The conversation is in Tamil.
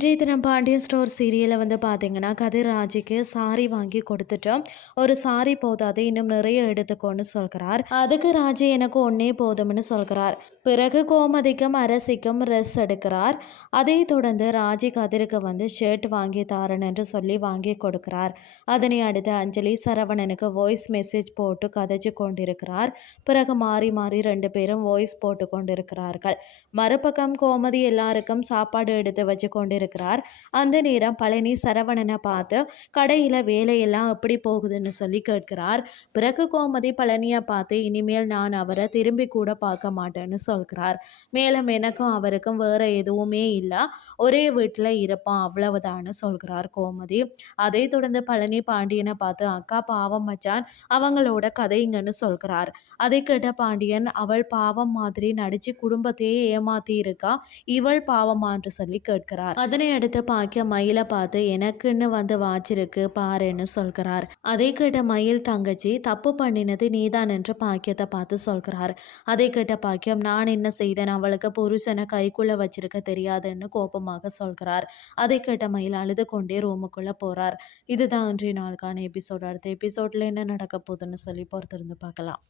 நேரம் பாண்டியன் ஸ்டோர் சீரியலில் வந்து பார்த்தீங்கன்னா கதிர் ராஜிக்கு சாரி வாங்கி கொடுத்துட்டோம் ஒரு சாரி போதாது இன்னும் நிறைய எடுத்துக்கோன்னு சொல்கிறார். அதுக்கு ராஜி எனக்கு ஒன்றே போதும்னு சொல்கிறார். பிறகு கோமதிக்கும் அரசிக்கும் ரெஸ் எடுக்கிறார். அதை தொடர்ந்து ராஜி கதிருக்கு வந்து ஷர்ட் வாங்கி தாரன் என்று சொல்லி வாங்கி கொடுக்கிறார். அதனை அடுத்து அஞ்சலி சரவணனுக்கு வாய்ஸ் மெசேஜ் போட்டு கதைச்சு கொண்டிருக்கிறார். பிறகு மாறி மாறி ரெண்டு பேரும் வாய்ஸ் போட்டு கொண்டிருக்கிறார்கள். மறுபக்கம் கோமதி எல்லாருக்கும் சாப்பாடு எடுத்து வச்சு கொண்டிருக்கிறார். அந்த நேரம் பழனி சரவணனை பார்த்து கடையில் வேலையெல்லாம் எப்படி போகுதுன்னு சொல்லி கேட்கிறார். பிறகு கோமதி பழனியை பார்த்து இனிமேல் நான் அவரை திரும்பி கூட பார்க்க மாட்டேன்னு சொல்கிறார். மேலும் எனக்கும் அவருக்கும் வேற எதுவுமே இல்லை. ஒரே வீட்டில் இருப்பான் அவ்வளவுதான்னு சொல்கிறார் கோமதி. அதை தொடர்ந்து பழனி பாண்டியனை பார்த்து அக்கா பாவம் மச்சான். அவங்களோட கதைங்கன்னு சொல்கிறார். அதை கேட்ட பாண்டியன் அவள் பாவம் மாதிரி நடிச்சு குடும்பத்தையே ஏமாத்தி இருக்கா இவள் பாவமான்னு சொல்லி கேட்கிறார். அதனை அடுத்து பாக்கிய மயிலை பார்த்து எனக்குன்னு வந்து வாச்சிருக்கு பாருன்னு சொல்கிறார். அதை கேட்ட மயில் தங்கச்சி தப்பு பண்ணினது நீதான் என்று பாக்கியத்தை பார்த்து சொல்கிறார். அதை கேட்ட பாக்கியம் நான் என்ன செய்தேன்? அவளுக்கு புருஷனை கைக்குள்ள வச்சிருக்க தெரியாதுன்னு கோபமாக சொல்கிறார் அதை கேட்ட மயில் அழுது கொண்டே ரூமுக்குள்ள போறார். இதுதான் இன்றைய நாளுக்கான எபிசோட். அடுத்த எபிசோட்ல என்ன நடக்க போகுதுன்னு சொல்லி பொறுத்திருந்து பார்க்கலாம்.